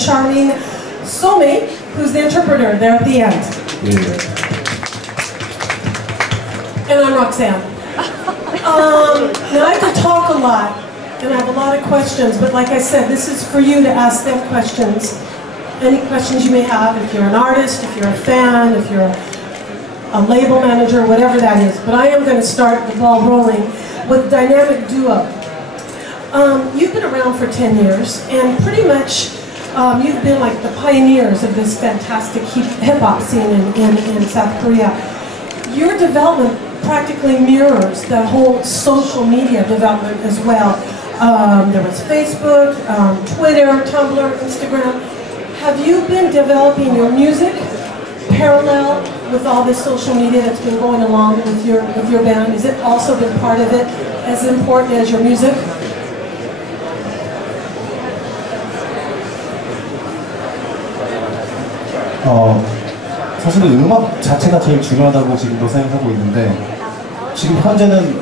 charming soulmate, who's the interpreter there at the end. Yeah. And I'm Roxanne. Now I have to talk a lot, and I have a lot of questions, but like I said, this is for you to ask them questions. Any questions you may have, if you're an artist, if you're a fan, if you're a label manager, whatever that is. But I am going to start the ball rolling with Dynamic Duo. You've been around for 10 years, and pretty much you've been like the pioneers of this fantastic hip-hop scene in South Korea. Your development practically mirrors the whole social media development as well. There was Facebook, Twitter, Tumblr, Instagram. Have you been developing your music parallel with all this social media that's been going along with your band? Has it also been part of it as important as your music? 사실은 음악 자체가 제일 중요하다고 지금도 생각하고 있는데, 지금 현재는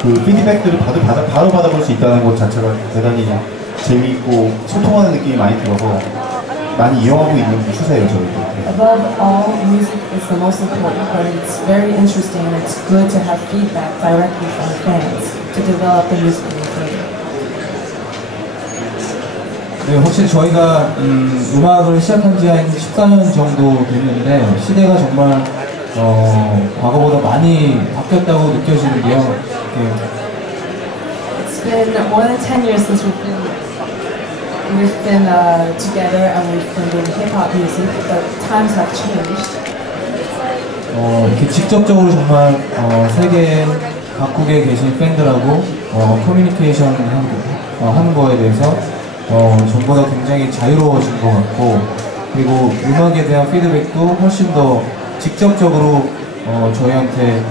그 피드백들을 바로 받아볼 수 있다는 것 자체가 대단히 재미있고 소통하는 느낌이 많이 들어서 많이 이용하고 있는 추세예요, 저희도. Above all, music is the most important, but it's very interesting and it's good to have feedback directly from fans to develop the music further. 네, 확실히 저희가 음악을 시작한 지 한 14년 정도 됐는데 시대가 정말 과거보다 많이 바뀌었다고 느껴지는데요. It's been more than 10 years since we've been together and we've been doing hip-hop music, but times have changed. 이렇게 직접적으로 정말 세계 각국에 계신 팬들하고 커뮤니케이션 하는 거에 대해서 전보다 굉장히 자유로워진 것 같고, 그리고 음악에 대한 피드백도 훨씬 더 직접적으로 저희한테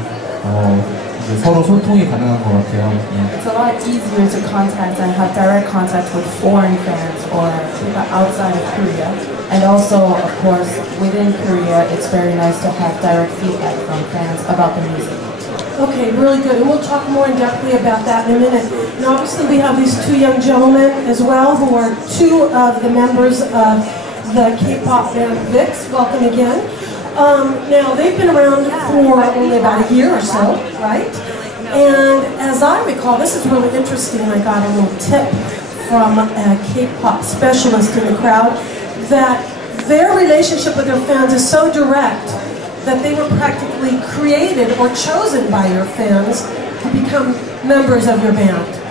이제 서로 소통이 가능한 것 같아요. It's a lot easier to contact and have direct contact with foreign fans or people outside of Korea. And also, of course, within Korea, it's very nice to have direct feedback from fans about the music. Okay, really good, and we'll talk more in depthly about that in a minute. And obviously we have these two young gentlemen as well, who are two of the members of the K-pop band VIXX. Welcome again. Now they've been around for only about a year or so, right? And as I recall, this is really interesting, I got a little tip from a K-pop specialist in the crowd, that their relationship with their fans is so direct that they were practically created or chosen by your fans to become members of your band.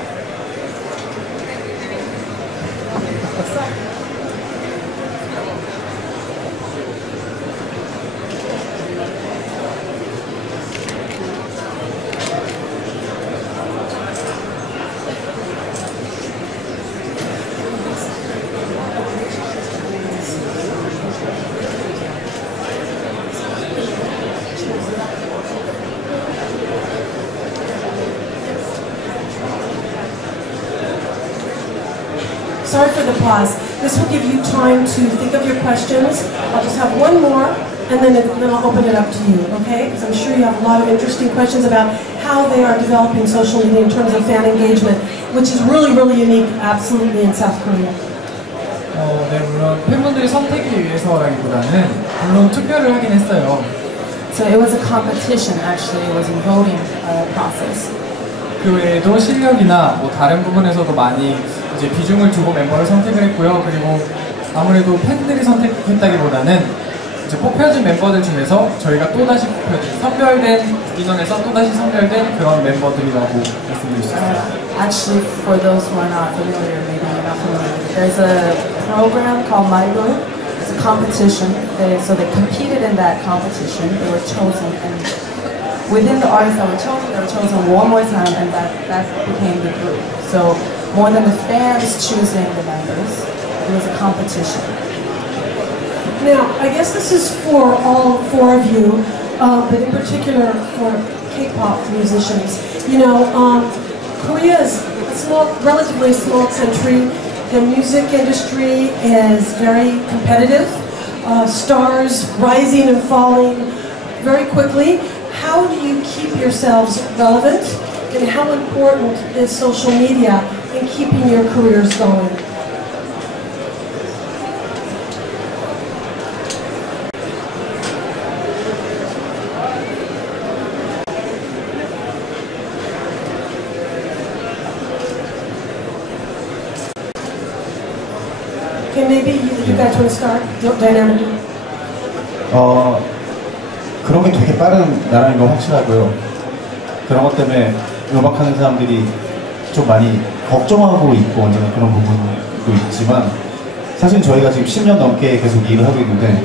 Sorry for the pause. This will give you time to think of your questions. I'll just have one more, and then I'll open it up to you, okay? Because I'm sure you have a lot of interesting questions about how they are developing social media in terms of fan engagement, which is really, really unique, absolutely, in South Korea. 네, 물론 팬분들이 선택을 위해서라기보다는 물론 투표를 하긴 했어요. So it was a competition, actually. It was a voting process. 그 외에도 실력이나 뭐 다른 부분에서도 많이 이제 비중을 두고 멤버를 선택을 했고요. 그리고 아무래도 팬들이 선택했다기보다는 이제 뽑혀진 멤버들 중에서 저희가 또다시 뽑혀진 선별된 인원에서 또다시 선별된 그런 멤버들이라고 말씀드릴 수 있습니다. Actually, for those who are not familiar, maybe you're not familiar, there's a program called Midem. It's a competition. So they competed in that competition. They were chosen, and within the artists that were chosen one more time, and that became the group. So more than the fans choosing the members, it was a competition. Now, I guess this is for all four of you, but in particular for K-pop musicians. You know, Korea is a relatively small country. The music industry is very competitive. Stars rising and falling very quickly. How do you keep yourselves relevant, and how important is social media in keeping your careers going? Okay, maybe you guys want to start? Dynamic Duo. 그런 게 되게 빠른 나라인 건 확실하고요. 그런 것 때문에 음악하는 사람들이 좀 많이 걱정하고 있고 언제나 그런 부분도 있지만 사실 저희가 지금 10년 넘게 계속 일을 하고 있는데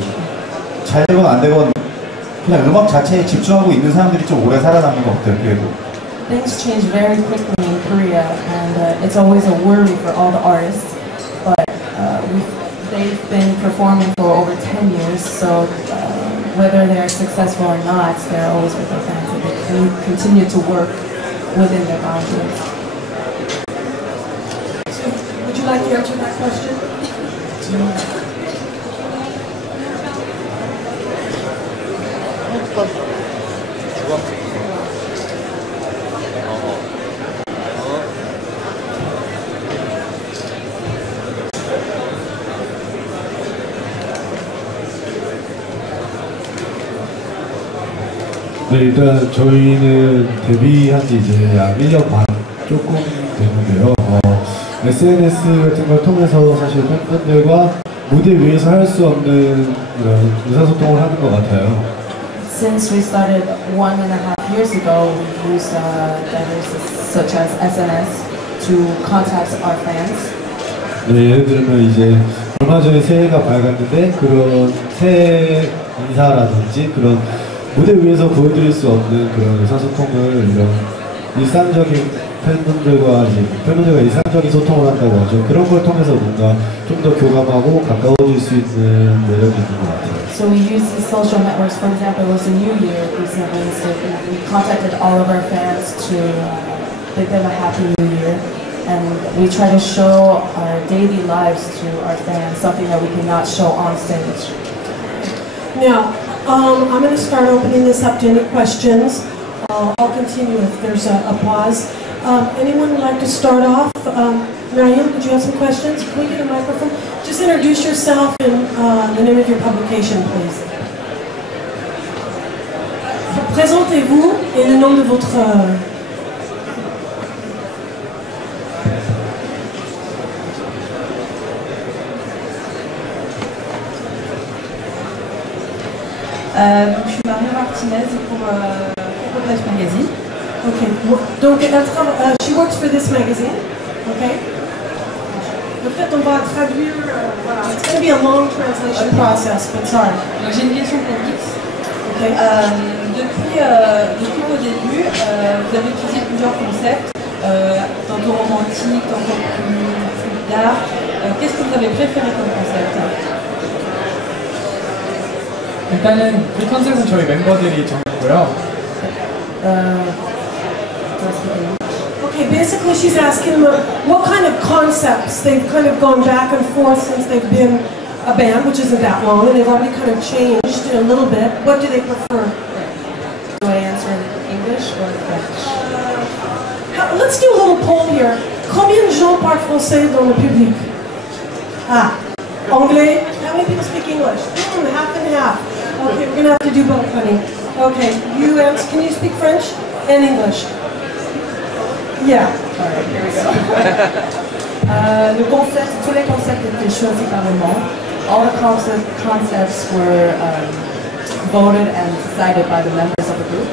잘 되건 안 되건 그냥 음악 자체에 집중하고 있는 사람들이 좀 오래 살아남는 것 같아요. 그래도 Things change very quickly in Korea, and it's always a worry for all the artists. But they've been performing for over 10 years, so whether they're successful or not, they're always with their fans, and they continue to work within their boundaries. So, would you like to answer that question? 네, 일단 저희는 데뷔한 지 이제 약 1년 반 조금 됐는데요. SNS 같은 걸 통해서 사실 팬분들과 무대 위에서 할 수 없는 이런 의사소통을 하는 것 같아요. Since we started 1.5 years ago, we've used devices such as SNS to contact our fans. 네, 예를 들면 이제 얼마 전에 새해가 밝았는데 그런 새해 인사라든지 그런 무대 위에서 보여드릴 수 없는 그런 의사소통을 이런 일상적인 팬분들과 일상적인 소통을 한다고 하죠. 그런 걸 통해서 뭔가 좀 더 교감하고 가까워질 수 있는 매력이 있는 것 같아요. So we use these social networks. For example, it was the New Year recently, so we contacted all of our fans to bid them a Happy New Year. And we try to show our daily lives to our fans, something that we cannot show on stage. Now, I'm going to start opening this up to any questions. I'll continue if there's a pause. Anyone would like to start off? Mariam, did you have some questions? Can we get a microphone? Just introduce yourself and the name of your publication, please. Présentez-vous et le nom de votre... Je suis Maria Martinez pour Life Magazine. Okay. Donc, she works for this magazine. Okay. En fait, on va traduire. Voilà. It's going to be a long translation process, but sorry. Donc j'ai une question pour VIXX. Okay. Depuis vos débuts, vous avez utilisé plusieurs concepts, tantôt romantiques, tantôt plus dark. Qu'est-ce que vous avez préféré comme concept? 일단은 이 컨셉은 저희 멤버들이 정했고요. Okay, basically she's asking what kind of concepts they've kind of gone back and forth since they've been a band, which isn't that long, and they've already kind of changed a little bit. What do they prefer? Do I answer in English or French? Let's do a little poll here. Combien de gens parlent français dans le public? Ah, anglais? How many people speak English? Half and half. Okay, we're gonna have to do both, honey. Okay, you answer. Can you speak French and English? Yeah. All right, here we go. Tous les concepts étaient choisis par le monde. All the concepts were voted and decided by the members of the group.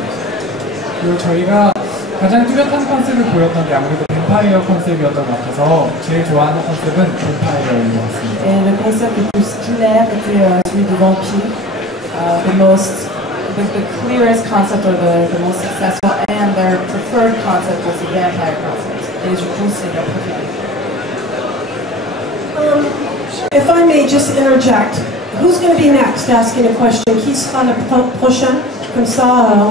그리고 저희가 가장 뚜렷한 컨셉을 보였던 게 아무래도 뱀파이어 컨셉이었던 것 같아서 제일 좋아하는 컨셉은 뱀파이어인 것 같습니다. Et le concept le plus clair était celui du vampire. The clearest concept or the most successful, and their preferred concept was the vampire concept. Et je trouve que c'est leur préféré. If I may just interject, who's going to be next asking a question? Qui sera le prochain? Comme ça,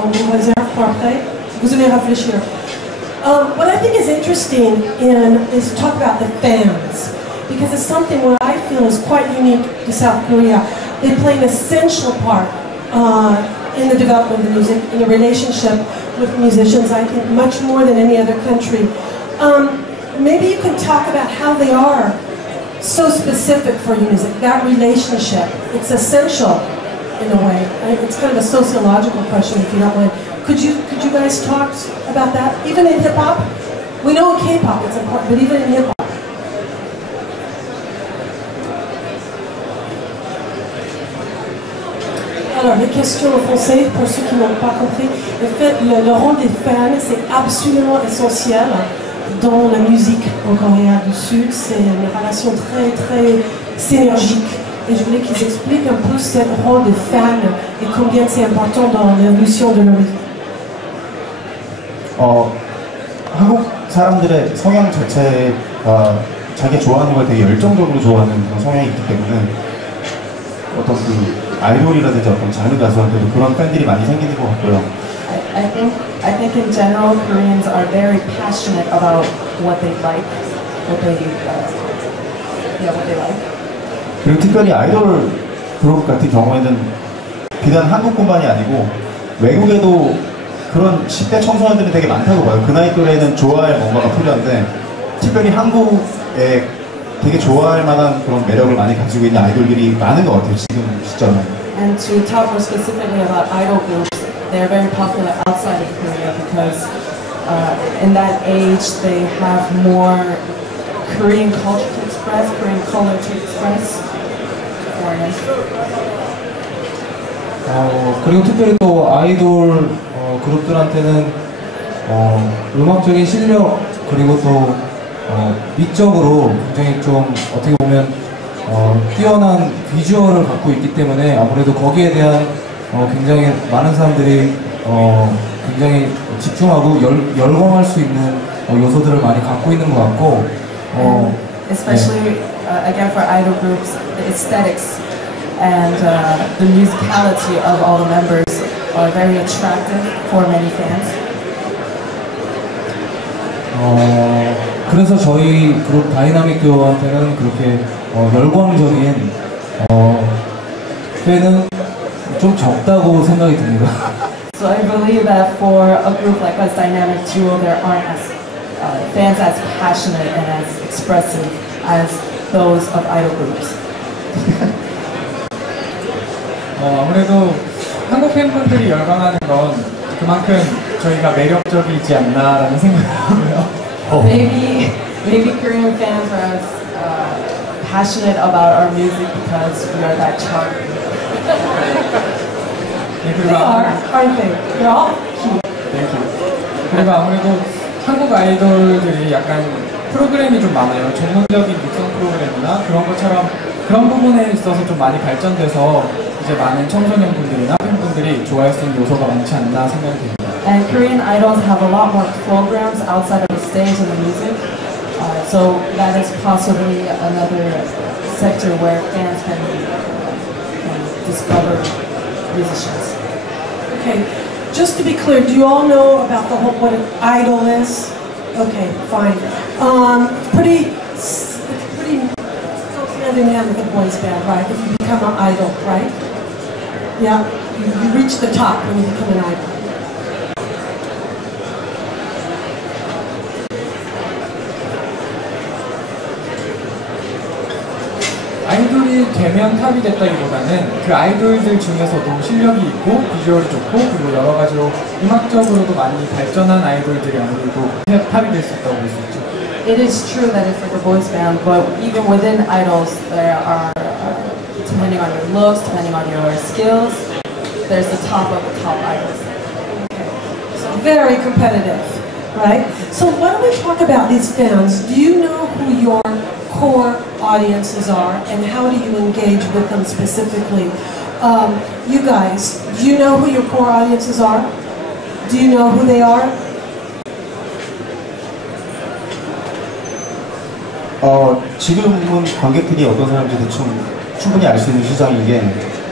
on vous réserve pour après. Vous allez réfléchir. What I think is interesting is to talk about the fans, because it's something what I feel is quite unique to South Korea. They play an essential part in the development of the music, in the relationship with musicians, I think much more than any other country. Maybe you can talk about how they are so specific for your music, that relationship. It's essential in a way. It's kind of a sociological question, if you don't mind. Could you guys talk about that? Even in hip-hop? We know in K-pop it's important, but even in hip-hop. Alors, les questions en français, pour ceux qui n'ont pas compris, en fait, le rôle des fans, c'est absolument essentiel dans la musique en Corée du Sud. C'est une relation très, très synergique. Et je voulais qu'ils expliquent un peu ce rôle des fans et combien c'est important dans l'évolution de la musique. 한국 사람들의 성향 자체가 자기가 좋아하는 걸 되게 열정적으로 좋아하는 그런 성향이 있기 때문에 어떤 그 아이돌이라든지 어떤 장르 가수한테도 그런 팬들이 많이 생기는 것 같고요. I think in general Koreans are very passionate about what they like, what they like. 그리고 특별히 아이돌 그룹 같은 경우에는 비단 한국뿐만이 아니고 외국에도 그런 10대 청소년들이 되게 많다고 봐요. 그 나이 또래는 좋아할 뭔가가 필요한데 특별히 한국에 되게 좋아할 만한 그런 매력을 많이 가지고 있는 아이돌들이 많은 것 같아요. 지금 시점에. And to talk more specifically about idol groups, they're very popular outside of Korea because in that age they have more Korean culture to express, Korean color to express. 그리고 특별히 또 아이돌 그룹들한테는 음악적인 실력 그리고 또 미적으로 굉장히 좀 어떻게 보면 뛰어난 비주얼을 갖고 있기 때문에 아무래도 거기에 대한 굉장히 많은 사람들이 굉장히 집중하고 열광할 수 있는 요소들을 많이 갖고 있는 것 같고 especially again for idol groups, the aesthetics and the musicality of all the members are very attractive for many fans. 그래서 저희 그룹 다이나믹 듀오한테는 그렇게 열광적인 팬은 좀 적다고 생각이 듭니다. So I believe that for a group like us, Dynamic Duo, there aren't as fans as passionate and as expressive as those of idol groups. 아무래도 한국 팬분들이 열광하는 건 그만큼 저희가 매력적이지 않나라는 생각을 하고요. Maybe Korean fans are as passionate about our music because we are that charming. They are, aren't they? They're all cute. Thank you. 그리고 아무래도 한국 아이돌들이 약간 프로그램이 좀 많아요. 전문적인 육성 프로그램이나 그런 것처럼 그런 부분에 있어서 좀 많이 발전돼서 이제 많은 청소년분들이나 팬분들이 좋아할 수 있는 요소가 많지 않나 생각이 듭니다. And Korean idols have a lot more programs outside of the stage and the music, so that is possibly another sector where fans can discover musicians. Okay, just to be clear, do you all know about the whole, what an idol is? Okay, fine. Pretty hand in hand with a boys band, right? If you become an idol, right? Yeah, you reach the top when you become an idol. 아이돌이 되면 탑이 됐다기보다는 그 아이돌들 중에서도 실력이 있고 비주얼이 좋고 그리고 여러 가지로 음악적으로도 많이 발전한 아이돌들이 아무래도 탑이 될 수 있다고 볼 수 있죠. It is true that it's like a boys band, but even within idols, there are, depending on your looks, depending on your skills, there's the top of the top idols. Okay, so very competitive, right? So why don't we talk about these fans? Do you know who your core audiences are and how do you engage with them specifically? You guys, do you know who your core audiences are? Do you know who they are? 지금은 관객들이 어떤 사람인지 대충 충분히 알 수 있는 시장인 게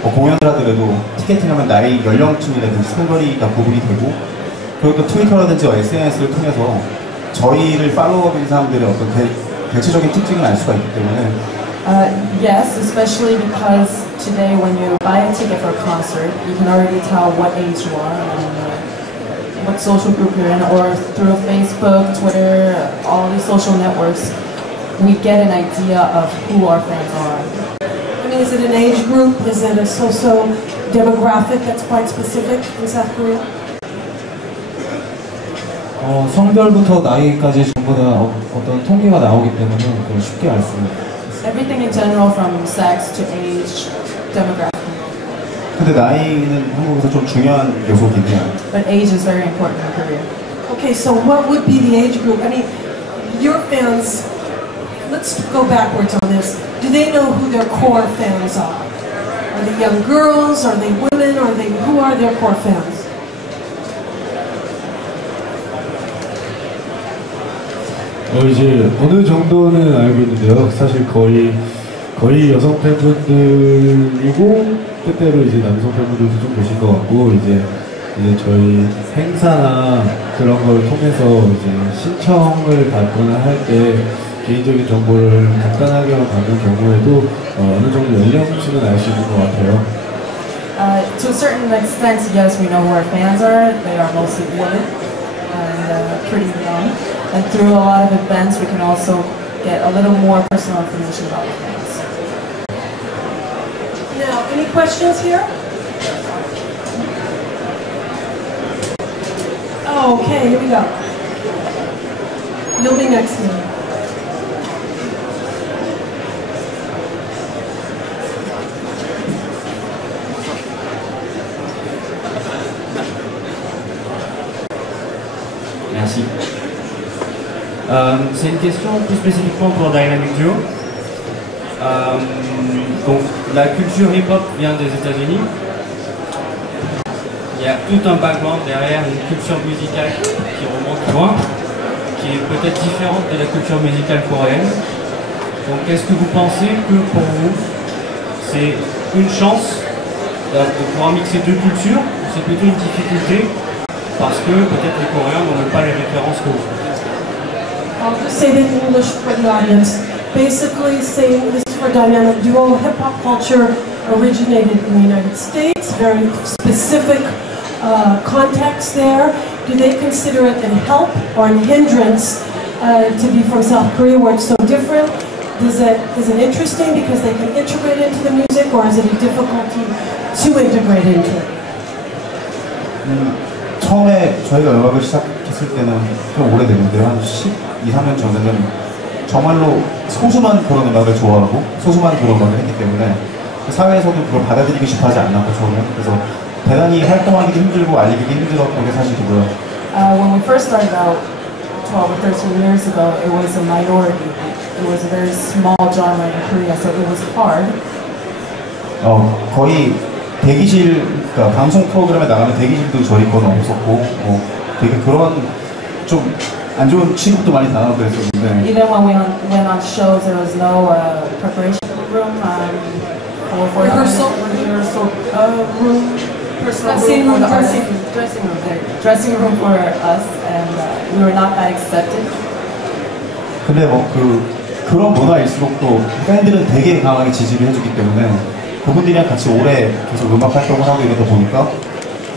공연을 하더라도 티켓팅하면 나이, 연령층이라든지 성별이가 구분이 되고 그리고 또 트위터라든지 SNS를 통해서 저희를 팔로우하는 사람들의 어떤 대체적인 특징을 알 수가 있기 때문에 Yes, especially because today when you buy a ticket for a concert, you can already tell what age you are and what social group you're in, or through Facebook, Twitter, all these social networks, we get an idea of who our fans are. I mean, is it an age group? Is it a socio-demographic that's quite specific in South Korea? 성별부터 나이까지 전부 다 어떤 통계가 나오기 때문에 그걸 쉽게 알 수 있습니다. Everything in general, from sex to age, demographic. 근데 나이는 한국에서 좀 중요한 요소긴 해요. But age is very important in Korea. Okay, so what would be the age group? I mean, your fans, let's go backwards on this. Do they know who their core fans are? Are they young girls? Are they women? Who are their core fans? 이제 어느 정도는 알고 있는데요. 사실 거의 여성 팬분들이고 때때로 이제 남성 팬분들도 좀 계신 것 같고 이제 저희 행사나 그런 걸 통해서 이제 신청을 받거나 할 때 개인적인 정보를 간단하게만 받는 경우에도 어느 정도 연령층은 알 수 있는 것 같아요. To a certain extent, yes, we know who our fans are. They are mostly women and pretty young. And through a lot of events, we can also get a little more personal information about the fans. Now, any questions here? Oh, okay, here we go. You'll be next to me. Merci. C'est une question plus spécifiquement pour Dynamic Duo. Donc, la culture hip-hop vient des États-Unis. Il y a tout un background derrière, une culture musicale qui remonte loin, qui est peut-être différente de la culture musicale coréenne. Donc, est-ce que vous pensez que pour vous, c'est une chance de pouvoir mixer deux cultures, ou c'est plutôt une difficulté parce que peut-être les Coréens n'ont pas les références que vous? I'll just say it in English for the audience. Basically saying this is for Dynamic Duo. Hip-hop culture originated in the United States, very specific context there. Do they consider it a help or a hindrance to be from South Korea where it's so different? Is it interesting because they can integrate into the music, or is it a difficulty to integrate into it? 처음에 저희가 음악을 시작했을 때는 좀 오래됐는데요. 한 12, 13년 전에는 정말로 소수만 그런 음악을 좋아하고 소수만 그런 음악을 했기 때문에 사회에서도 그걸 받아들이기 쉽어 하지 않았고 처음에. 그래서 대단히 활동하기도 힘들고 알리기도 힘들었던 게 사실이고요. When we first started out 12 or 13 years ago, it was a minority. It was a very small genre in Korea, so it was hard. 거의 대기실, 그러니까 방송 프로그램에 나가는 대기실도 저희 거는 없었고, 되게 그런 좀 안 좋은 취급도 많이 당하고 그랬었는데. Even when we went on shows, there was no preparation room for rehearsal room, dressing room for us, and we were not that accepted. 근데 그런 문화일수록 또 팬들은 되게 강하게 지지를 해주기 때문에 그분들이랑 같이 오래 계속 음악 활동을 하고 이러다 보니까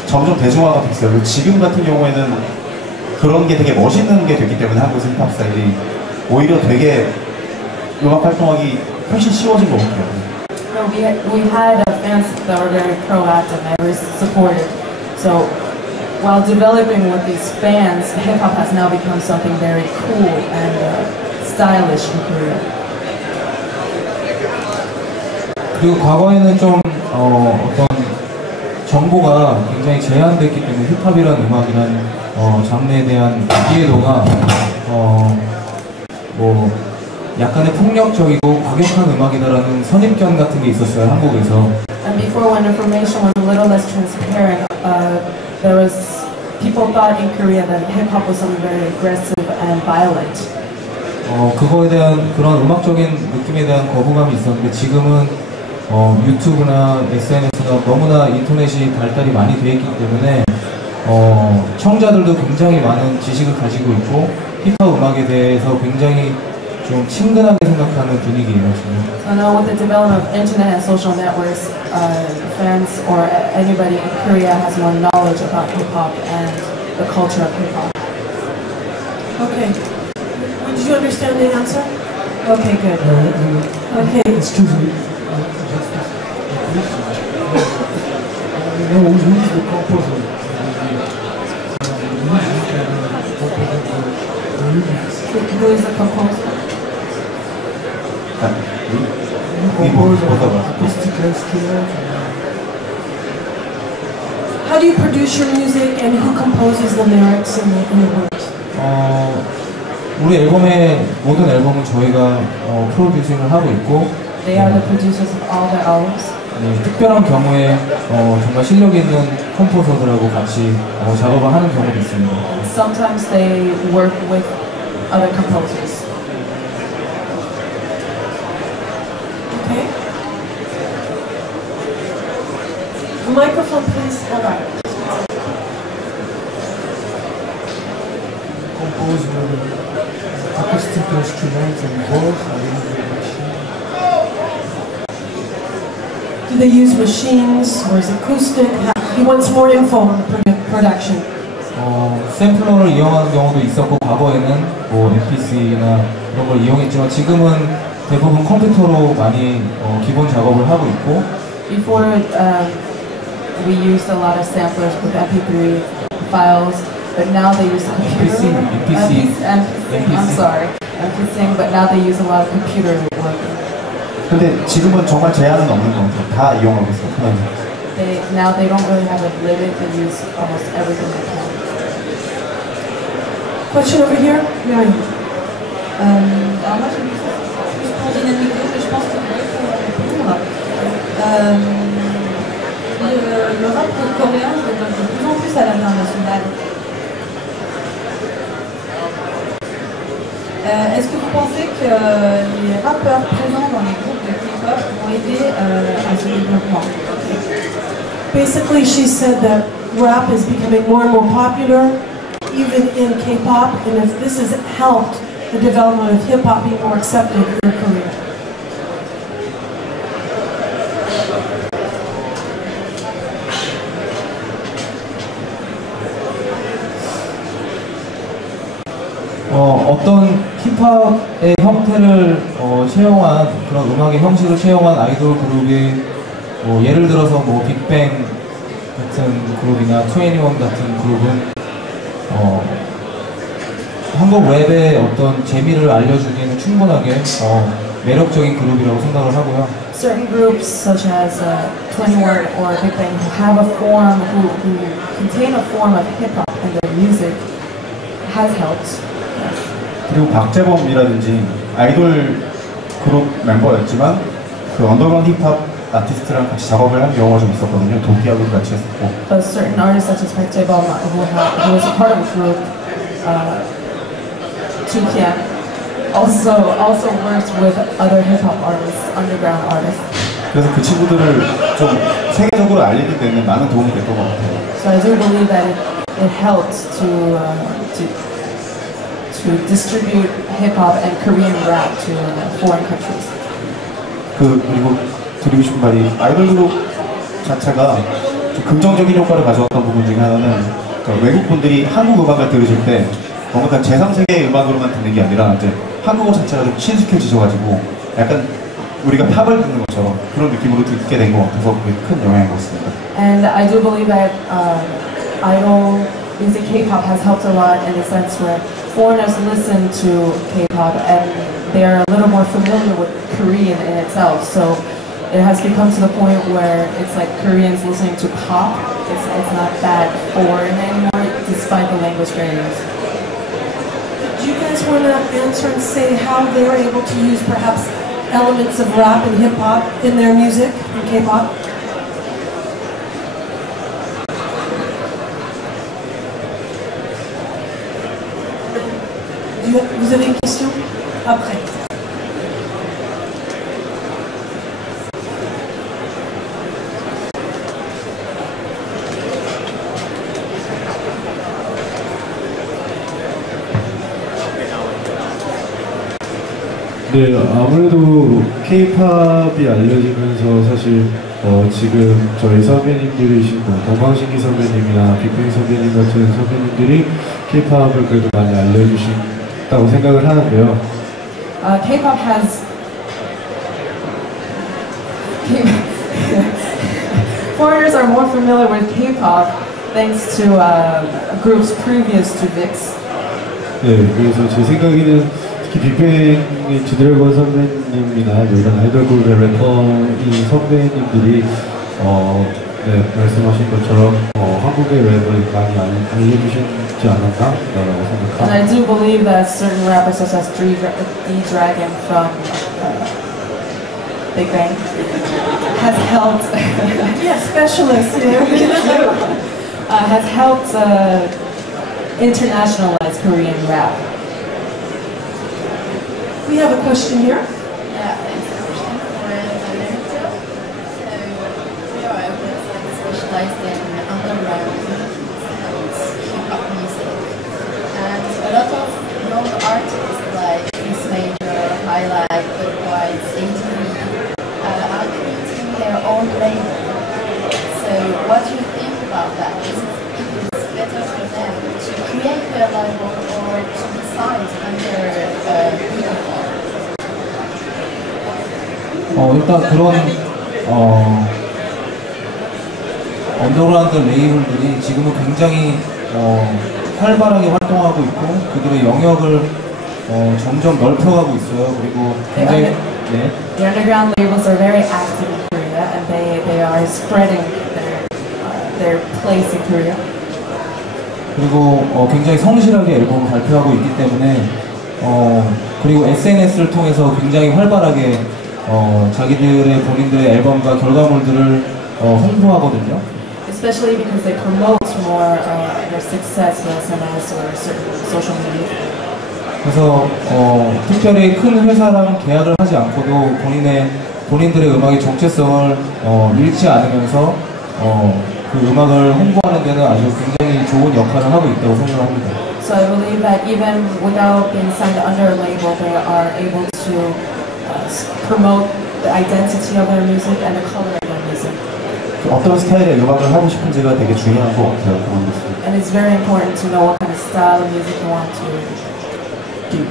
점점 대중화가 됐어요. 지금 같은 경우에는 그런 게 되게 멋있는 게 됐기 때문에 한국 힙합 스타일이 오히려 되게 음악 활동하기 훨씬 쉬워진 것 같아요. We had fans that were very proactive and very supportive. So while developing with these fans, hip hop has now become something very cool and stylish in Korea. 그리고 과거에는 좀 어떤 정보가 굉장히 제한됐기 때문에 힙합이란 음악이란 장르에 대한 이해도가 뭐 약간의 폭력적이고 과격한 음악이다라는 선입견 같은 게 있었어요, 한국에서. And before, when information was a little less transparent, there was people thought in Korea that hip hop was something very aggressive and violent. 그거에 대한 그런 음악적인 느낌에 대한 거부감이 있었는데 지금은 유튜브나 SNS나 너무나 인터넷이 발달이 많이 되어 있기 때문에 청자들도 굉장히 많은 지식을 가지고 있고 힙합 음악에 대해서 굉장히 좀 친근하게 생각하는 분위기예요, 지금. So now with the development of internet and social networks, fans or anybody in Korea has more knowledge about hip hop and the culture of hip hop. Okay. Did you understand the answer? Okay, good. Okay. Excuse me. Who is the composer? Who is the composer? We both of us. Acoustic instrument. How do you produce your music and who composes the lyrics and the words? 우리 앨범의 모든 앨범은 저희가 프로듀싱을 하고 있고 They are the producers of all their albums. 특별한 경우에 정말 실력 있는 컴포저들하고 같이 작업을 하는 경우도 있습니다. Sometimes they work with other composers. Okay. The microphone, please. Hold on. Compose acoustic instruments and voice or Do they use machines or is it acoustic? He wants more info on the production. 샘플러를 이용하는 경우도 있었고 과거에는 뭐 MPC나 이런 걸 이용했지만 지금은 대부분 컴퓨터로 많이 기본 작업을 하고 있고 Before we used a lot of samplers with MP3 files, but now they use the computer. MPC. I'm sorry, MPC, but now they use a lot of computer work. 근데 지금은 정말 제한은 없는 것 같아요. 다 이용하고 있어요. Now they don't really have a limit. They use almost everything they can. Question over here? Yeah. Alors moi j'ai une question plus pour Dynamic Duo que je pense que vous pouvez répondre. Le rap coréen se développe de plus en plus à l'international. Est-ce que vous pensez que les rappeurs présents dans les groupes de K-pop vont aider à ce développement? Basically, she said that rap is becoming more and more popular, even in K-pop, and if this has helped the development of hip-hop being more accepted in Korea. 어떤 힙합의 형태를 채용한 그런 음악의 형식을 채용한 아이돌 그룹이 예를 들어서 뭐 빅뱅 같은 그룹이나 21 같은 그룹은 한국 랩의 어떤 재미를 알려주기에는 충분하게 매력적인 그룹이라고 생각을 하고요. Certain groups such as 21 or Big Bang who have a form, who contain a form of hip hop in their music has helped. 그리고 박재범이라든지 아이돌 그룹 멤버였지만 그 언더그라운드 힙합 아티스트랑 같이 작업을 한 경우가 좀 있었거든요. 도끼하고도 같이 했었고. But certain artists such as Park Jae-bom, who was a part of the group, 2PM, also worked with other hip hop artists, underground artists. 그래서 그 친구들을 좀 세계적으로 알리게 되는 많은 도움이 됐던 것 같아요. So I do believe that it helped to distribute hip hop and Korean rap to foreign countries. 그리고 드리고 싶은 말이 아이돌 그룹 자체가 좀 긍정적인 효과를 가져왔던 부분 중에 하나는 그러니까 외국 분들이 한국 음악을 들으실 때 뭔가 제3세계의 음악으로만 듣는 게 아니라 이제 한국어 자체가 좀 친숙해지셔가지고 약간 우리가 팝을 듣는 것처럼 그런 느낌으로 듣게 된 것 같아서 그게 큰 영향인 것 같습니다. And I do believe that idol music K-pop has helped a lot in the sense where foreigners listen to K-pop and they are a little more familiar with Korean in itself. So it has become to the point where it's like Koreans listening to pop. It's not that foreign anymore, despite the language barriers. Do you guys want to answer and say how they were able to use perhaps elements of rap and hip-hop in their music, in K-pop? Vous avez une question? Après. 네, 아무래도 K-팝이 알려지면서 사실 지금 저희 선배님들이신 동방신기 선배님이나 빅뱅 선배님 같은 선배님들이 K-팝을 그래도 많이 알려주신다고 생각을 하는데요. K-pop has foreigners are more familiar with K-pop thanks to groups previous to VIXX. 네, 그래서 제 생각에는 특히 빅뱅의 지드래곤 선배님이나 이런 아이돌 그룹의 래퍼인 선배님들이 네, 말씀하신 것처럼 한국의 랩을 많이 알려주시지 않았나라고 And 생각합니다. I do believe that certain rappers such as D-Dragon from Big Bang has helped Yeah, specialist. has helped internationalize Korean rap. We have a question here. Yeah, it's a question for Dynamic Duo. So we are specialized in underground and hip-hop music. And a lot of young artists like Chris Major, Highlight, Good White, ATV are creating their own label. So what do you think about that? Is it better for them to create their label or to be signed under Midem? 일단 그런 언더그라운드 레이블들이 지금은 굉장히 활발하게 활동하고 있고 그들의 영역을 점점 넓혀가고 있어요. 그리고 굉장히 The underground labels are very active in Korea, and they are spreading their place in Korea. 그리고 굉장히 성실하게 앨범을 발표하고 있기 때문에 그리고 SNS를 통해서 굉장히 활발하게 자기들의 본인들의 앨범과 결과물들을 홍보하거든요. Especially because they promote more their success with SNS or certain social media. 그래서 특별히 큰 회사랑 계약을 하지 않고도 본인들의 음악의 정체성을 잃지 않으면서 그 음악을 홍보하는 데는 아주 굉장히 좋은 역할을 하고 있다고 생각합니다. So I believe that even without being signed under a label, they are able to promote the identity of their music and the color of their music. 어떤 스타일의 음악을 하고 싶은지가 되게 중요한 것 같아요. 그런 것은. And it's very important to know what kind of style of music you want to do.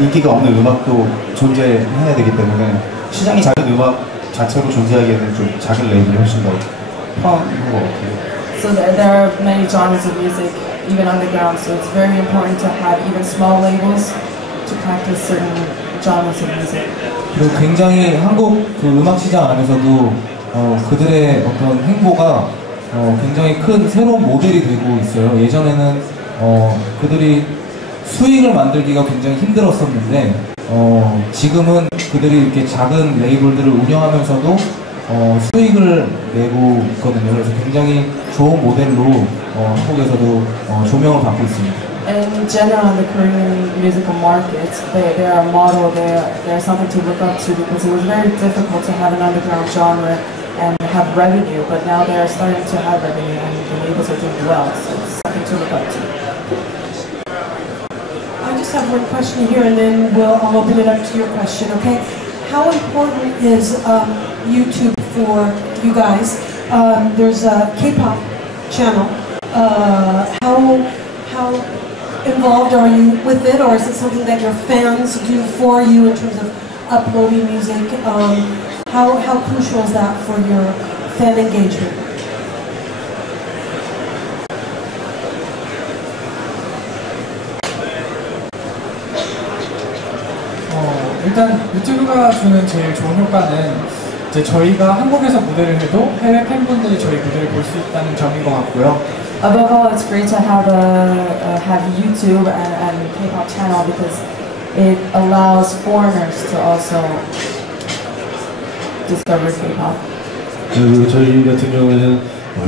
인기가 없는 음악도 존재해야 되기 때문에 시장이 작은 음악 자체로 존재하기에는 좀 작은 레이블이 훨씬 더 편한 것 같아요. So there are many genres of music, even underground, so it's very important to have even small labels to practice certain genres of music. 그리고 굉장히 한국 그 음악 시장 안에서도 그들의 어떤 행보가 굉장히 큰 새로운 모델이 되고 있어요. 예전에는 그들이 수익을 만들기가 굉장히 힘들었었는데 지금은 그들이 이렇게 작은 레이블들을 운영하면서도 수익을 내고 있거든요. 그래서 굉장히 좋은 모델로 한국에서도 조명을 받고 있습니다. In general, in the Korean musical market, they are a model, they're something to look up to because it was very difficult to have an underground genre and have revenue, but now they're starting to have revenue and the labels are doing well, so it's something to look up to. I just have one question here, and then I'll open it up to your question, okay? How important is YouTube for you guys? There's a K-pop channel. How involved are you with it, or is it something that your fans do for you in terms of uploading music? How crucial is that for your fan engagement? 일단 유튜브가 주는 제일 좋은 효과는 이제 저희가 한국에서 무대를 해도 해외 팬분들이 저희 무대를 볼 수 있다는 점인 것 같고요. Above all, it's great to have YouTube and K-pop channel because it allows foreigners to also discover K-pop. 그리고 저희 같은 경우에는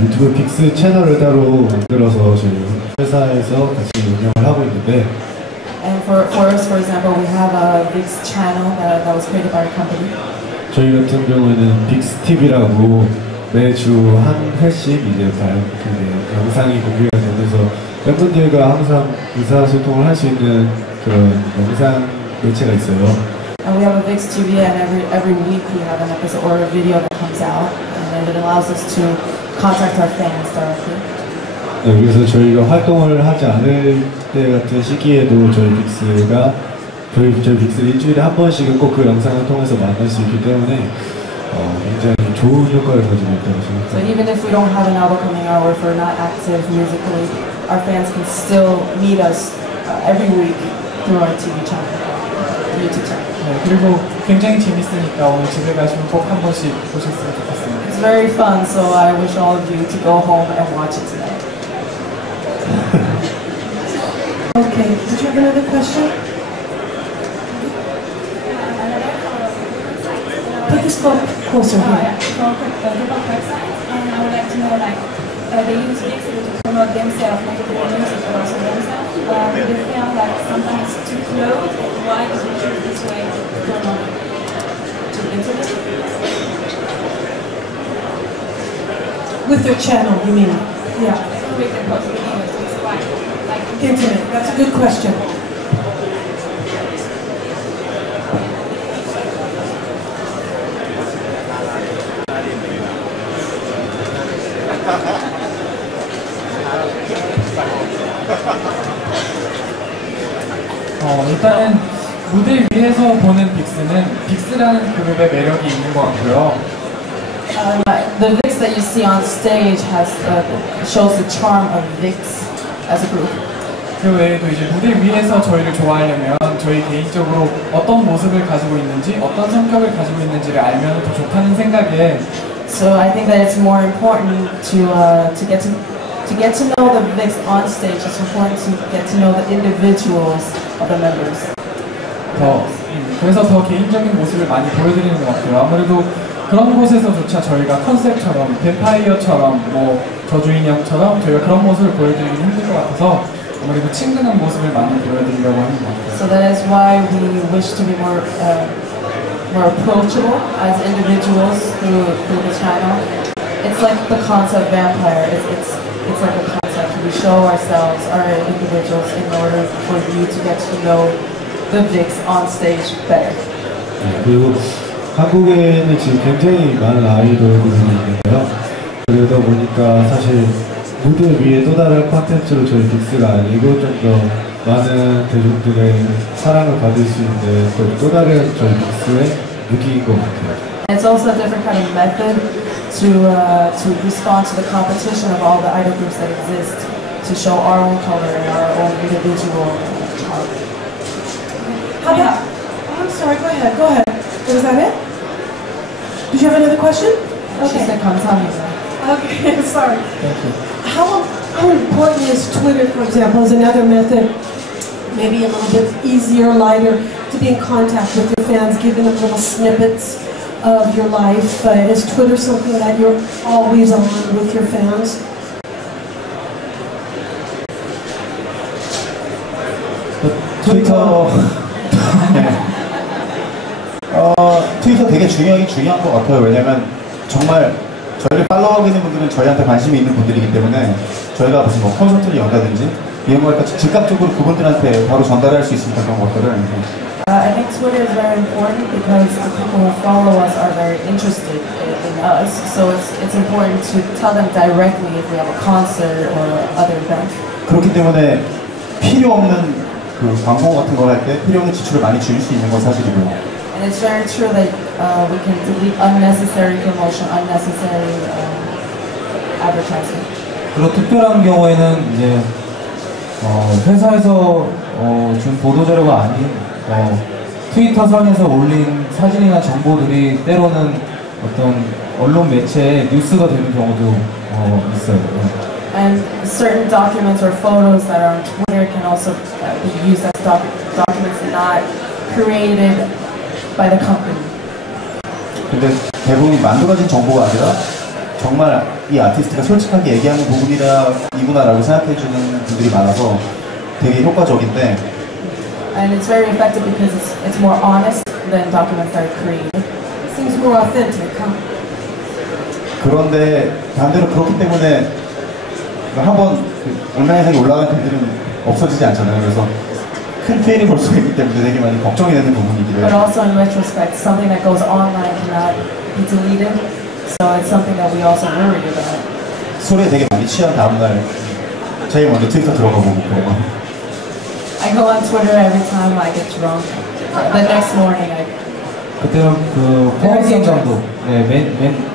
유튜브 빅스 채널을 따로 만들어서 저희 회사에서 같이 운영을 하고 있는데 And for us, for example, we have a VIXX channel that was created by our company. 저희 같은 경우에는 빅스 TV라고 매주 한 회씩 이제 영상이 공개가 되면서 팬분들과 항상 의사소통을 할 수 있는 그런 영상 매체가 있어요. And we have a VIXX TV, and every week we have an episode or a video that comes out, and it allows us to contact our fans directly. 네, 그래서 저희가 활동을 하지 않을 때 같은 시기에도 저희 빅스가 저희 빅스를 일주일에 한 번씩은 꼭 그 영상을 통해서 만날 수 있기 때문에 굉장히 좋은 효과를 가지고 있다고 생각합니다. So even if we don't have an album coming out or if we're not active musically, our fans can still meet us every week through our TV channel, YouTube channel. 네, 그리고 굉장히 재밌으니까 오늘 집에 가시면 꼭 한 번씩 보셨으면 좋겠습니다. It's It's very fun, so I wish all of you to go home and watch it tonight. Okay, did you have another question? Put this phone closer here. And I would like to know, like, they use VIXX to promote themselves, not to promote music, but also themselves. Do they feel like sometimes too close? Why do they choose this way to promote to the internet? With their channel, you mean? Yeah. With their post videos, it's quite like Internet, that's a good question. 일단은 무대 위에서 보는 빅스는 빅스라는 그룹의 매력이 있는 것 같고요. The VIXX that you see on stage shows the charm of VIXX as a group. 그 외에도 이제 무대 위에서 저희를 좋아하려면 저희 개인적으로 어떤 모습을 가지고 있는지, 어떤 성격을 가지고 있는지를 알면 더 좋다는 생각에. So I think that it's more important to get to know the VIXX on stage. It's important to get to know the individuals of the members. 그래서 더 개인적인 모습을 많이 보여드리는 것 같아요. 아무래도 그런 곳에서조차 저희가 컨셉처럼 뱀파이어처럼 뭐 저주인형처럼 저희가 그런 모습을 보여드리긴 힘들 것 같아서 아무래도 친근한 모습을 많이 보여드리려고 하는 것 같아요. So that is why we wish to be more approachable as individuals through the channel. It's like the concept vampire. It's like a concept. We show ourselves, our individuals, in order for you to get to know the VIXX on stage better. 그리고 한국에는 지금 굉장히 많은 아이돌들이 있는데요. 그러다 보니까 사실 무대 위에 또 다른 콘텐츠로 저희 빅스가 아니고 좀 더 많은 대중들의 사랑을 받을 수 있는 또 다른 저희 빅스의 무기인 것 같아요. It's also a different kind of method to respond to the competition of all the idol groups that exist, to show our own color and our own individual charm. I'm sorry, go ahead. Was that it? Did you have another question? She said 감사합니다. Okay, sorry. Thank you. How important is Twitter, for example, as another method, maybe a little bit easier, lighter, to be in contact with your fans, giving them little snippets of your life? Is Twitter something that you're always on with your fans? 트위터 트위터 되게 중요한 것 같아요. 왜냐면 정말 저희를 팔로우하고 있는 분들은 저희한테 관심이 있는 분들이기 때문에 저희가 무슨 뭐 콘서트를 연다든지 이런 걸 즉각적으로 그분들한테 바로 전달할 수 있으니까 그런 것들을. I think Twitter is very important because the people who follow us are very interested in us. So it's important to tell them directly if we have a concert or other event. 그렇기 때문에 필요 없는 그 광고 같은 걸 할 때 필요 없는 지출을 많이 줄일 수 있는 건 사실이고요. And it's very true that we can delete unnecessary promotion, unnecessary advertising. 그리고 특별한 경우에는 이제 회사에서 준 보도자료가 아닌 트위터 상에서 올린 사진이나 정보들이 때로는 어떤 언론 매체의 뉴스가 되는 경우도 있어요. And certain documents or photos that are on Twitter can also be used as documents not created by the company. 근데 대부분이 만들어진 정보가 아니라 정말 이 아티스트가 솔직하게 얘기하는 부분이구나라고 생각해주는 분들이 많아서 되게 효과적인데. And it's very effective because it's more honest than documents that are created. It seems more authentic, huh? 그런데 반대로 그렇기 때문에 한번 온라인상에 올라간 글들은 없어지지 않잖아요. 그래서 큰 피해를 볼 수 있기 때문에 되게 많이 걱정이 되는 부분이기도 해요. But also in retrospect, something that goes online cannot be deleted, so it's something that we also worry about. 술에 되게 많이 취한 다음날 제일 먼저 트위터 들어가 보고 그래요. I go on Twitter every time I get drunk. The next morning I... 그때는 그 퍼거슨 감독,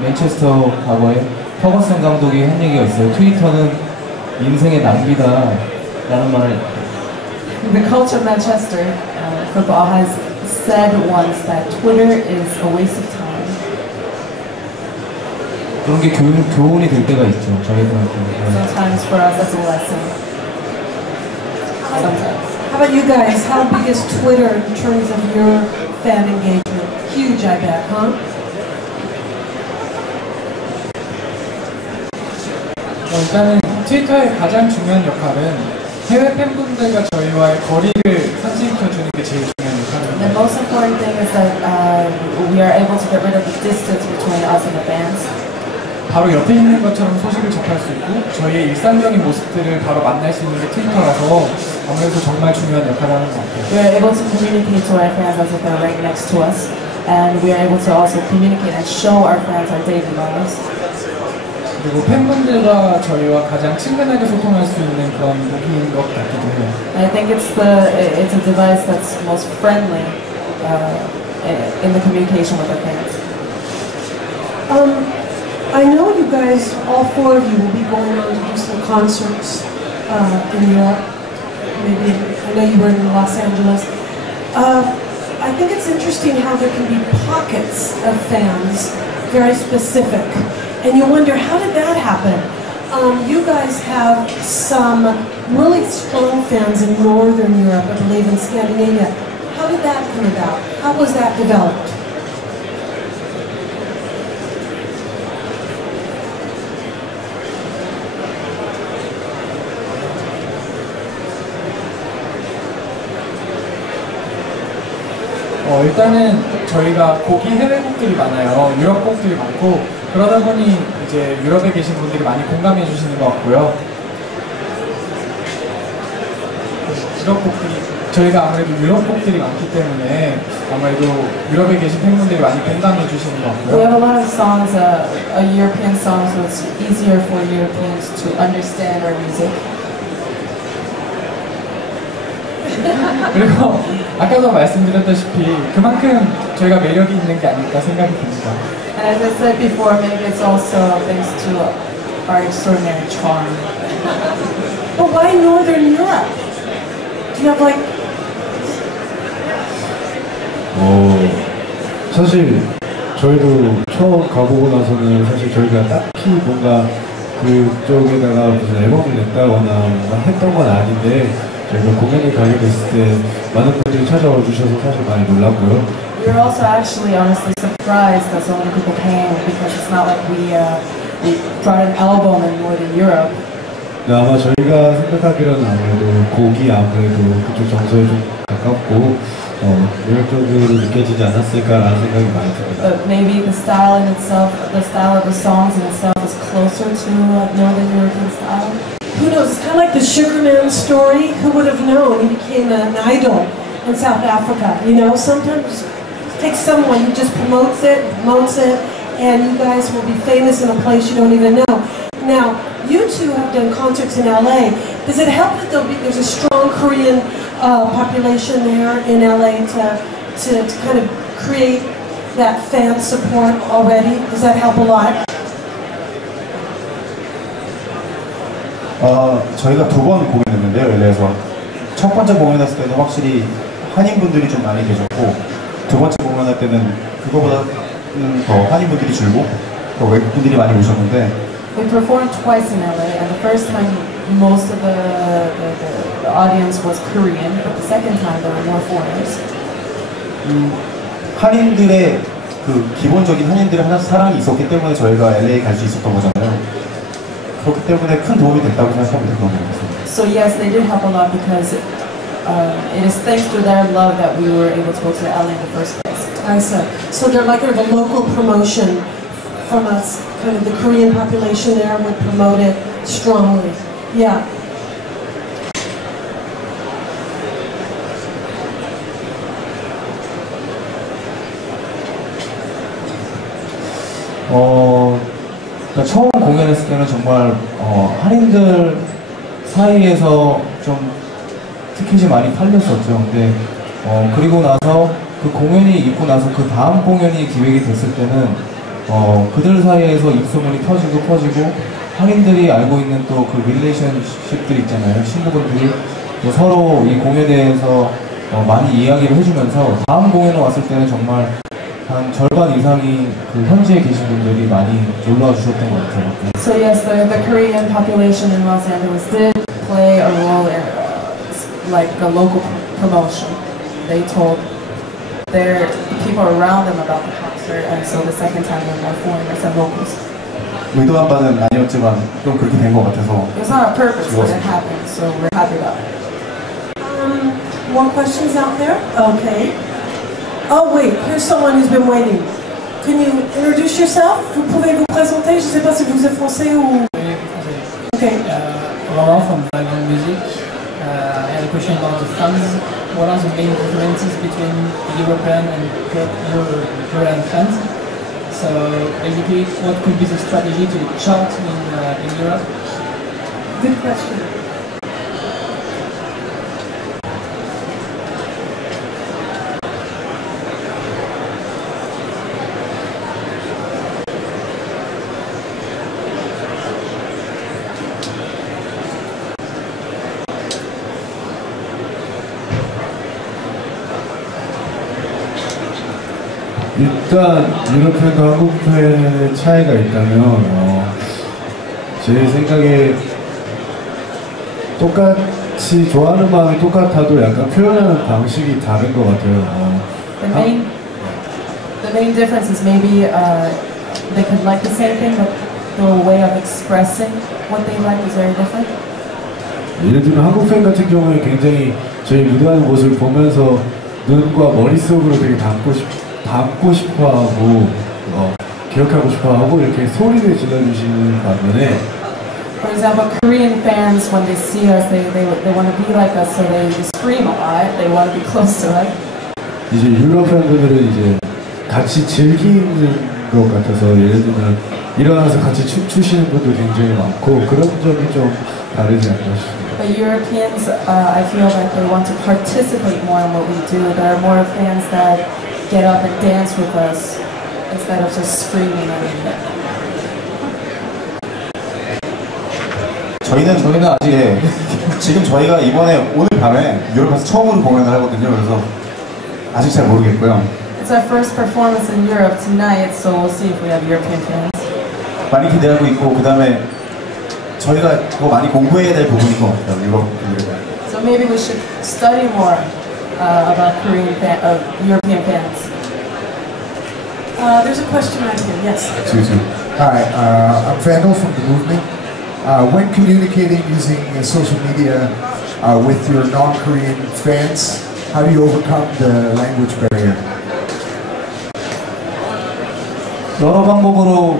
맨체스터 과거에 퍼거슨 감독이 한 얘기가 있어요. 트위터는 인생의 낭비다라는 말을. The coach of Manchester football has said once that Twitter is a waste of time. 그런 게 교훈이 될 때가 있죠, 저희들한테. Sometimes for us that's a lesson. Sometimes. How about you guys? How big is Twitter in terms of your fan engagement? Huge, I bet, huh? 일단은 트위터의 가장 중요한 역할은 해외 팬분들과 저희와의 거리를 상쇄시켜주는 게 제일 중요한 역할입니다. The most important thing is that we are able to get rid of the distance between us and the fans. 바로 옆에 있는 것처럼 소식을 접할 수 있고 저희의 일상적인 모습들을 바로 만날 수 있는 게 트위터라서 아무래도 정말 중요한 역할을 하는 것 같아요. We are able to communicate to our fans as if they're right next to us, and we are able to also communicate and show our fans our daily lives. 그리고 팬분들과 저희와 가장 친근하게 소통할 수 있는 그런 무기인 것 같기도 해요. And I think it's a device that's most friendly in the communication with our fans. I know you guys, all four of you, will be going on to do some concerts in Europe. Maybe, I know you were in Los Angeles. I think it's interesting how there can be pockets of fans, very specific. And you wonder, how did that happen? You guys have some really strong fans in Northern Europe, I believe in Scandinavia. How did that come about? How was that developed? 일단은 저희가 곡이 해외 곡들이 많아요. 유럽 곡들이 많고 그러다 보니 이제 유럽에 계신 분들이 많이 공감해 주시는 것 같고요. 유럽 곡들이 저희가 아무래도 유럽 곡들이 많기 때문에 아무래도 유럽에 계신 팬분들이 많이 공감해 주시는 것 같고요. We have a lot of songs, European songs, so it's easier for Europeans to understand our music. 그리고 아까도 말씀드렸다시피 그만큼 저희가 매력이 있는 게 아닐까 생각이 듭니다. And as I said before, maybe it's also thanks to our extraordinary charm. But why Northern Europe? Do you have like... 사실 저희도 처음 가보고 나서는 사실 저희가 딱히 뭔가 그쪽에다가 무슨 앨범을 냈다거나 뭔가 했던 건 아닌데 저희가 공연을 가게 됐을 때 많은 분들이 찾아와 주셔서 사실 많이 놀랐고요. We were also actually honestly surprised that so many people came because it's not like we brought an album in Northern Europe. 네, 아마 저희가 생각하기로는 아무래도 곡이 아무래도 그쪽 정서에 좀 가깝고 매력적으로 느껴지지 않았을까라는 생각이 많이 듭니다. But maybe the style in itself, the style of the songs in itself is closer to Northern European style. Who knows? It's kind of like the Sugarman story. Who would have known he became an idol in South Africa? You know, sometimes it takes someone who just promotes it, and you guys will be famous in a place you don't even know. Now, you two have done concerts in LA. Does it help that there's a strong Korean population there in LA to kind of create that fan support already? Does that help a lot? 저희가 두 번 공연했는데요, LA에서. 첫 번째 공연했을 때는 확실히 한인분들이 좀 많이 계셨고, 두 번째 공연할 때는 그거보다는 더 한인분들이 줄고, 더 외국분들이 많이 오셨는데, We performed twice in LA, and the first time most of the audience was Korean, but the second time there were more foreigners. 한인들의 기본적인 한인들의 사랑이 있었기 때문에 저희가 LA 갈 수 있었던 거잖아요. 그렇기 때문에 큰 도움이 됐다고 생각합니다. 그런 부분에서. So yes, they did help a lot because it is thanks to their love that we were able to go to LA in the first place. I see. So they're like a local promotion from us, kind of the Korean population there would promote it strongly. Yeah. 그러니까 처음 공연했을 때는 정말 한인들 사이에서 좀 티켓이 많이 팔렸었죠. 근데 그리고 나서 그 공연이 있고 나서 그 다음 공연이 기획이 됐을 때는 그들 사이에서 입소문이 퍼지고 한인들이 알고 있는 또 그 릴레이션십들 있잖아요. 친구분들이 또 서로 이 공연에 대해서 많이 이야기를 해주면서 다음 공연에 왔을 때는 정말 한 절반 이상이 그 현지에 계신 분들이 많이 놀러 주셨던 것 같아요. So yes, the Korean population in Los Angeles did play a role in like a local promotion. They told their people around them about the concert, and so the second time there were more foreigners and locals. 의도한 바는 아니었지만 좀 그렇게 된 것 같아서. It was not on purpose, but it happened, so we're happy about it. More questions out there? Okay. Oh wait, here's someone who's been waiting. Can you introduce yourself? Vous pouvez vous présenter? Je ne sais pas si vous êtes français ou... Okay. Laurent from Dynamic Music. I had a question about the fans. What are the main differences between European and Korean fans? So basically, what could be the strategy to chart in Europe? Good question. 일단 유럽 팬과 한국 팬의 차이가 있다면 제 생각에 똑같이 좋아하는 마음이 똑같아도 약간 표현하는 방식이 다른 것 같아요. The main difference is maybe they could like the same thing, but the way of expressing what they like is very different. 예를 들면 한국 팬 같은 경우에 굉장히 저희 무대하는 모습을 보면서 눈과 머릿속으로 되게 담고 싶어하고 기억하고 싶어하고 이렇게 소리를 질러주시는 반면에 For example, Korean fans, when they see us, they want to be like us, so they scream a lot. They want to be close to us. 이제 유럽 팬분들은 이제 같이 즐기는 것 같아서 예를 들면 일어나서 같이 춤추시는 분도 굉장히 많고 그런 점이 좀 다르지 않나 싶습니다. But Europeans, I feel like they want to participate more in what we do. There are more fans that get up and dance with us instead of just screaming at us. 저희는 아직 지금 저희가 이번에 오늘 밤에 유럽에서 처음으로 공연을 하거든요. 그래서 아직 잘 모르겠고요. It's our first performance in Europe tonight, so we'll see if we have European fans. 많이 기대하고 있고 그 다음에 저희가 더 많이 공부해야 될 부분인 것 같아요. 유럽 분들에. So maybe we should study more about European fans. There's a question right here. Yes. Hi, I'm Vandal from The Movement. When communicating using social media with your non-Korean fans, how do you overcome the language barrier? 여러 방법으로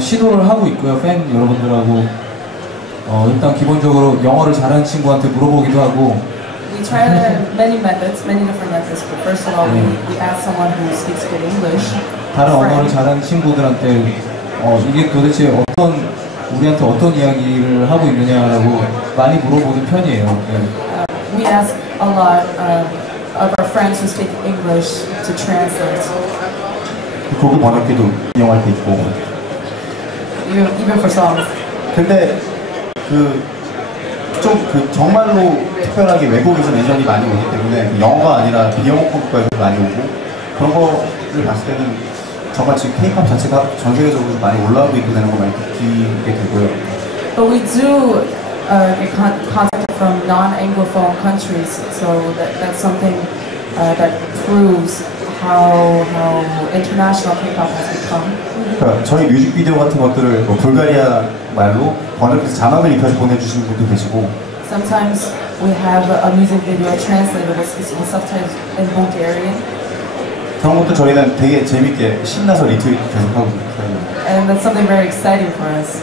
시도를 하고 있고요. 팬 여러분들하고 일단 기본적으로 영어를 잘하는 친구한테 물어보기도 하고. We try many methods, many different methods. But first of all, we ask someone who speaks good English. 다른 언어를 잘하는 친구들한테 이게 도대체 우리한테 어떤 이야기를 하고 있느냐라고 많이 물어보는 편이에요. We ask a lot of our friends who speak English to translate. 구글 번역기도 이용할 때 있고. Even for songs. 근데 정말로 특별하게 외국에서 내전이 많이 오기 때문에 영어가 아니라 비영어 국가에서 많이 오고 그런 거를 봤을 때는 정말 지금 K-pop 자체가 전 세계적으로 많이 올라오고 있고 되는 거 많이 느끼게 되고요. But we do get contact from non-Anglophone countries, so that's something that proves how international K-pop has become. 그러니까 저희 뮤직비디오 같은 것들을 불가리아 말로 번역해서 자막을 입혀서 보내주시는 분도 계시고. Sometimes we have a music video translated with subtitles in Bulgarian. 그런 것도 저희는 되게 재밌게 신나서 리트윗 계속하고 있어요. And that's something very exciting for us.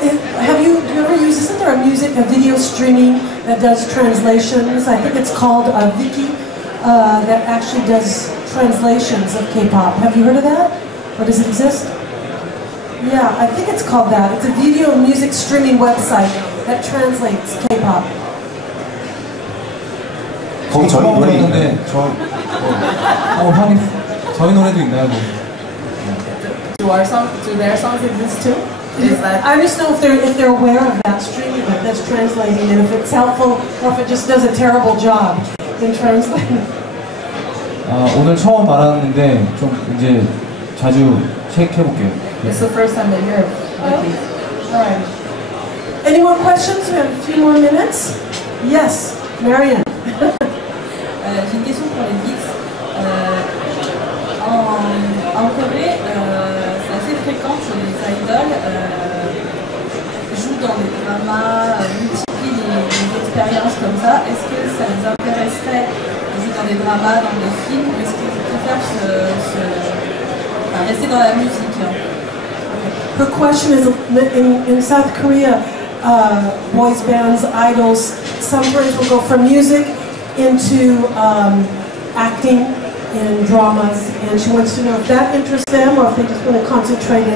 Do you ever use, isn't there a video streaming that does translations? I think it's called VIXX that actually does translations of K-pop. Have you heard of that? Or does it exist? Yeah, I think it's called that. It's a video music streaming website that translates K-pop. 거기 저희 노래 있는데 저희 노래도 있나요? Do their songs exist too? I just know if they're aware of that streaming that's translating, and if it's helpful or if it just does a terrible job in translating. 오늘 처음 알았는데 좀 이제 자주 체크해볼게요. It's the first time they hear Vicky. Alright. Any more questions? We have a few more minutes. Yes, Marianne. J'ai une question pour les VIXX. En Corée, c'est assez fréquent que les idoles jouent dans des dramas, multiplient les expériences comme ça. Est-ce que ça les intéresserait de jouer dans des dramas, dans des films, ou est-ce qu'ils préfèrent rester dans la musique? Her question is, in South Korea, boys bands, idols, some friends will go from music into acting in dramas, and she wants to know if that interests them or if they just want to concentrate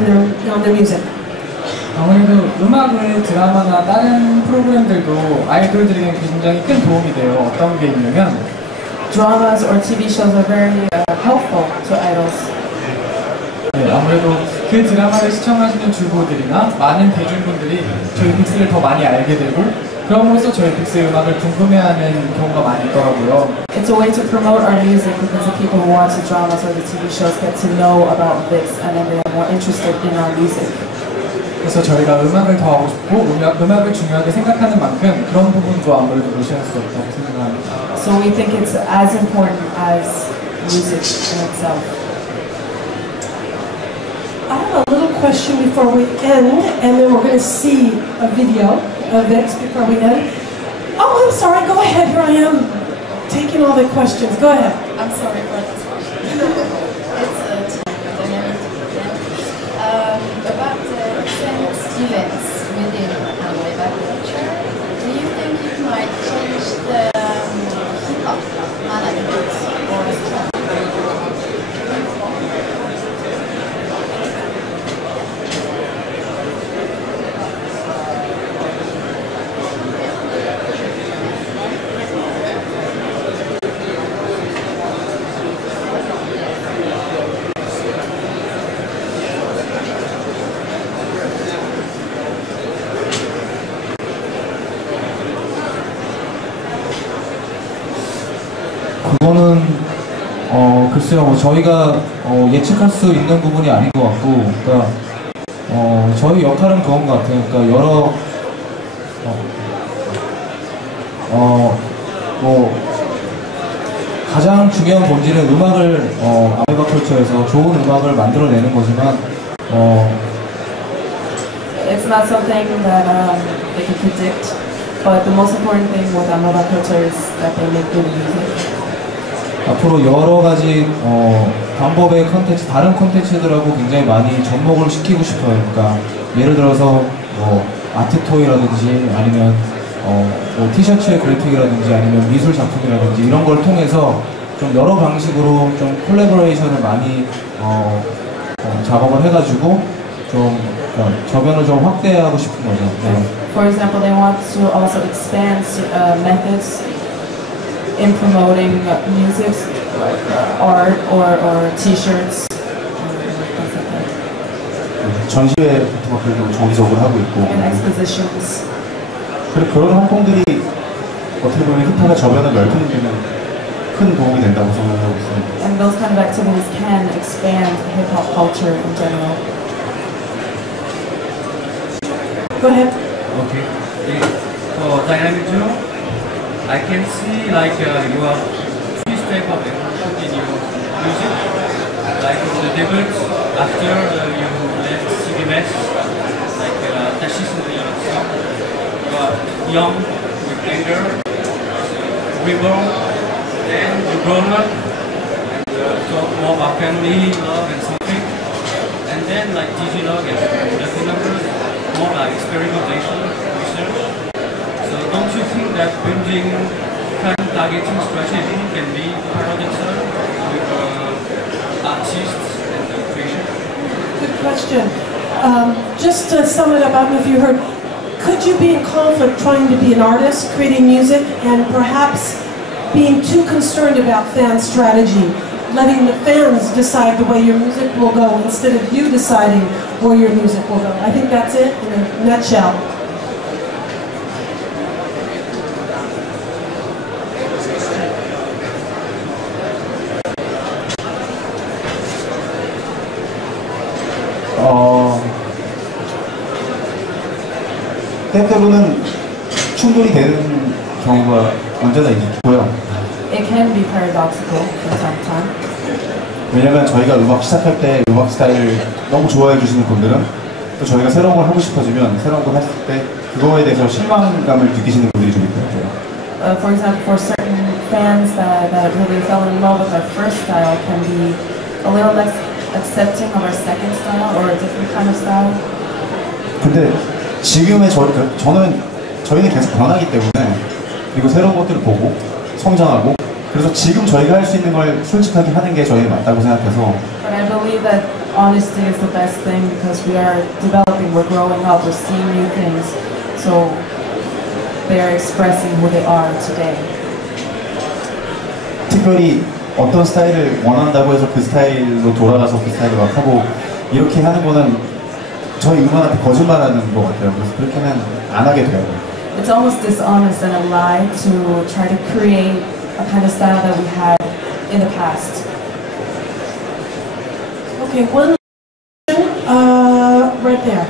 on their music. 아무래도 음악은 드라마나 다른 프로그램들도 아이돌들에게 굉장히 큰 도움이 돼요. 어떤 게 있냐면 Dramas or TV shows are very helpful to idols. 네, 아무래도 그 드라마를 시청하시는 주부들이나 많은 대중분들이 저희 빅스를 더 많이 알게 되고 그럼으로써 저희 빅스의 음악을 궁금해하는 경우가 많이 있더라고요. It's a way to promote our music because the people who watch the dramas or the TV shows get to know about VIXX and then they are more interested in our music. 그래서 저희가 음악을 더 하고 싶고 음악을 중요하게 생각하는 만큼 그런 부분도 아무래도 무시할 수 없다고 생각합니다. So we think it's as important as music in itself. I have a little question before we end, and then we're going to see a video of VIXX before we end. Oh, I'm sorry. Go ahead. Here I am taking all the questions. Go ahead. I'm sorry for this question. It's Dynamic Duo. About the same students within Web culture, do you think it might change the hip-hop management or strategy? 그거는 글쎄요, 뭐 저희가 예측할 수 있는 부분이 아닌 것 같고, 그러니까 저희 역할은 그건 것 같아요. 그러니까 여러 뭐 가장 중요한 본질은 음악을 아메바 컬처에서 좋은 음악을 만들어내는 거지만 It's not something that they can predict, but the most important thing with Amoeba culture is that they make good music. 앞으로 여러 가지 방법의 컨텐츠, 다른 컨텐츠들하고 굉장히 많이 접목을 시키고 싶어요. 그러니까 예를 들어서 뭐 아트 토이라든지 아니면 뭐 티셔츠의 그래픽이라든지 아니면 미술 작품이라든지 이런 걸 통해서 좀 여러 방식으로 좀 콜라보레이션을 많이 작업을 해가지고 좀 저변을 좀 확대하고 싶은 거죠. 네. For example, they want to also expand methods in promoting music, like art or T-shirts. 전시회 같은 것들도 정기적으로 하고 있고. And expositions. 그런 활동들이 어떻게 보면 힙합의 저변을 넓히는 데는 큰 도움이 된다고 생각하고 있습니다. And those kind of activities can expand hip-hop culture in general. Go ahead. Okay. For Dynamic Duo, I can see like you have three steps of evolution in your music. Like in the debut, after you left CBMS, like Tashis in the song, you are young with anger, reborn, then you grown up and talk more about family, love and something. And then like Digilog and Lucky Numbers, more like experimentation, research. So don't you think that building fan targeting strategy can be paradoxical with artists and creation? Good question. Just to sum it up, I don't know if you heard, could you be in conflict trying to be an artist, creating music, and perhaps being too concerned about fan strategy, letting the fans decide the way your music will go instead of you deciding where your music will go? I think that's it in a nutshell. 때때로는 충돌이 되는 경우가 언제나 있고요. It can be paradoxical from time to time. 왜냐면 저희가 음악 시작할 때 음악 스타일을 너무 좋아해 주시는 분들은 또 저희가 새로운 걸 하고 싶어지면 새로운 걸 했을 때 그거에 대해서 실망감을 느끼시는 분들이 좀 있더라고요. For example, for certain fans that really fell in love with our first style can be a little less accepting of our second style or a different kind of style. 근데 지금의 저희는 계속 변하기 때문에 그리고 새로운 것들을 보고 성장하고 그래서 지금 저희가 할 수 있는 걸 솔직하게 하는 게 저희는 맞다고 생각해서. But I believe that honesty is the best thing because we are developing, we're growing up, we're seeing new things. So they are expressing who they are today. 특별히 어떤 스타일을 원한다고 해서 그 스타일로 돌아가서 그 스타일을 막 하고 이렇게 하는 거는 저희 음악한테 거짓말하는 것 같아요. 그래서 그렇게는 안 하게 돼요. It's almost dishonest and a lie to try to create a kind of style that we had in the past. Okay, one right there.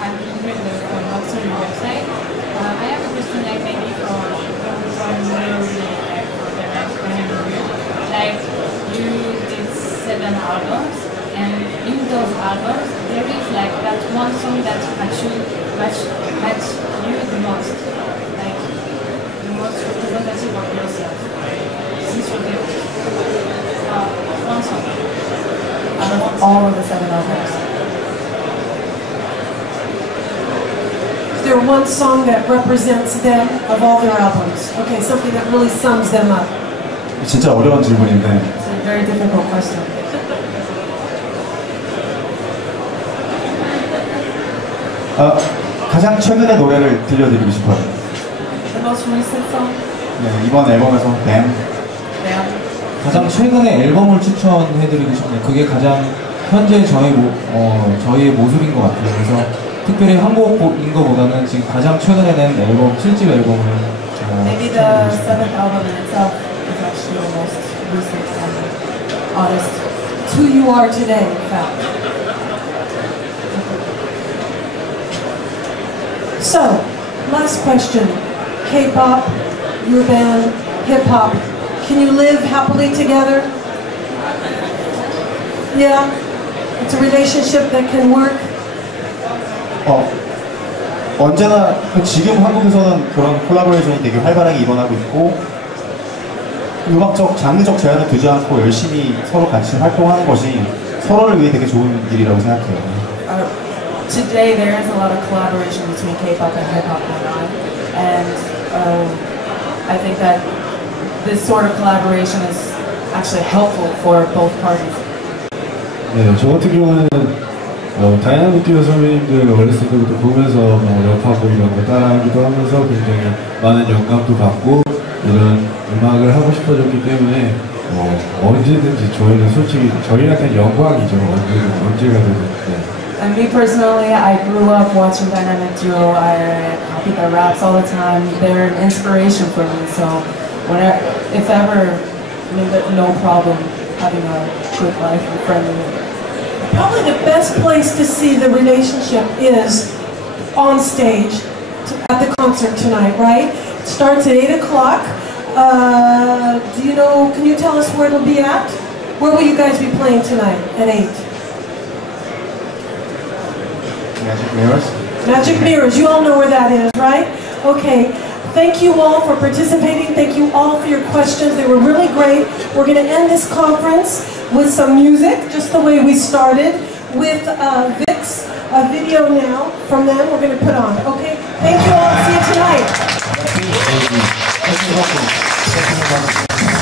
I'm Midem from Luxury website. I have a question like maybe from like you did 7 albums and in those albums there is like that one song that match you the most, like the most representative of yourself since you did one song. Out of all of the 7 albums. Is there one song that represents them of all their albums? Okay, something that really sums them up. 진짜 어려운 질문인데. It's a very difficult question. 가장 최근의 노래를 들려드리고 싶어요. The most recent song? 네, 이번 앨범에서 Midem. 가장 최근의 앨범을 추천해드리고 싶네요. 그게 가장 현재 저희의 모습인 것 같아요. 그래서 특별히 한 곡인 것보다는 지금 가장 최근에 낸 앨범, 7집 앨범을 Maybe the 7th album in itself is actually the most recent and honest. It's who you are today, in fact. So, last question. K-pop, your band, hip-hop. Can you live happily together? Yeah? It's a relationship that can work? 언제나 지금 한국에서는 그런 콜라보레이션이 되게 활발하게 일어나고 있고 음악적, 장르적 제한을 두지 않고 열심히 서로 같이 활동하는 것이 서로를 위해 되게 좋은 일이라고 생각해요. Today there is a lot of collaboration between K-pop and hip-hop going on, and I think that this sort of collaboration is actually helpful for both parties. 네, 저 같은 경우는 다이나믹 듀오 선배님들 어렸을 때부터 보면서 랩하고 이런 거 따라하기도 하면서 굉장히 많은 영감도 받고 이런 음악을 하고 싶어졌기 때문에 언제든지 저희는 솔직히 저희한테는 영광이죠. 언제가 되든. And me personally, I grew up watching Dynamic Duo. I copy their raps all the time. They're an inspiration for me. So, if ever, no problem having a good life and friendly. Probably the best place to see the relationship is on stage at the concert tonight, right? It starts at 8 o'clock. Do you know, can you tell us where it'll be at? Where will you guys be playing tonight at 8? Magic Mirrors? Magic Mirrors, you all know where that is, right? Okay, thank you all for participating. Thank you all for your questions. They were really great. We're going to end this conference with some music, just the way we started, with VIXX, a video now from them we're going to put on. Okay, thank you all. See you tonight. Thank you.